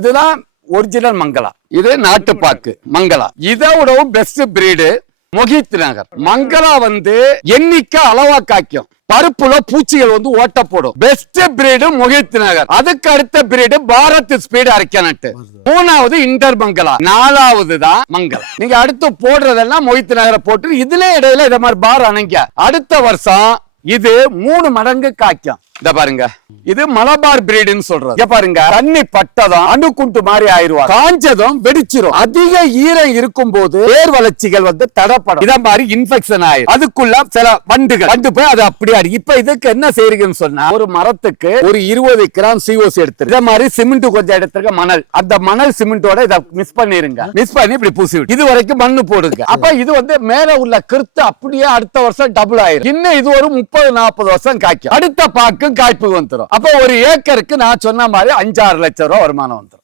இதுதான் ஒரிஜினல் மங்களா. இது நாட்டுப்பாக்கு மங்களா. இதை விடவும் பெஸ்ட் பிரீடு மொஹித் நகர். மங்களா வந்து எண்ணிக்கை அளவா காய்க்கும் பருப்புல பூச்சிகள் வந்து ஓட்ட போடும் பெஸ்ட் பிரீடு மொஹித் நகர். அதுக்கு அடுத்த பிரீடு பாரத் ஸ்பீடு அரைக்கனட்டு. மூணாவது இன்டர் மங்களா. நாலாவது தான் மங்களா. நீங்க அடுத்து போடுறதெல்லாம் மொஹித் நகரை போட்டு இதுல இடையில இதை மாதிரி பார் அணைங்க. அடுத்த வருஷம் இது மூணு மடங்கு காய்க்கும். இந்த பாருங்க. இது மலபார் பிரீடுன்னு சொல்றது. பாருங்க. தண்ணி பட்டதும் அணுக்குண்டு மாதிரி ஆயிருவா காஞ்சதும் வெடிச்சிரும். அதிக ஈரம் இருக்கும் போது வேர் வளர்ச்சிகள் வந்து தடப்படும். இத மாதிரி இன்ஃபெக்ஷன் ஆயிரும். அதுக்குள்ள சில வண்டுகள். வண்டு போய் அது அப்படியே அடி இப்ப இதுக்கு என்ன செய்றீங்கன்னு சொன்னா ஒரு மரத்துக்கு ஒரு இருபது கிராம் சிஓசி எடுத்து இத மாதிரி சிமெண்ட் கொஞ்சம் எடுத்துருக்க மணல். அந்த மணல் சிமெண்டோட இத மிஸ் பண்ணிருங்க. மிஸ் பண்ணி இப்படி பூசி இது வரைக்கும் மண்ணு போடுங்க. அப்ப இது வந்து மேல உள்ள கிருத்து அப்படியே அடுத்த வருஷம் டபுள் ஆயிரும். இன்னும் இது ஒரு முப்பது நாற்பது வருஷம் காய்க்கும். அடுத்த பாக்கும் காய்ப்பு வந்துடும் அப்போ ஒரு ஏக்கருக்கு நான் சொன்ன மாதிரி அஞ்சாறு லட்சம் ரூபா வருமானம் வந்துரும்.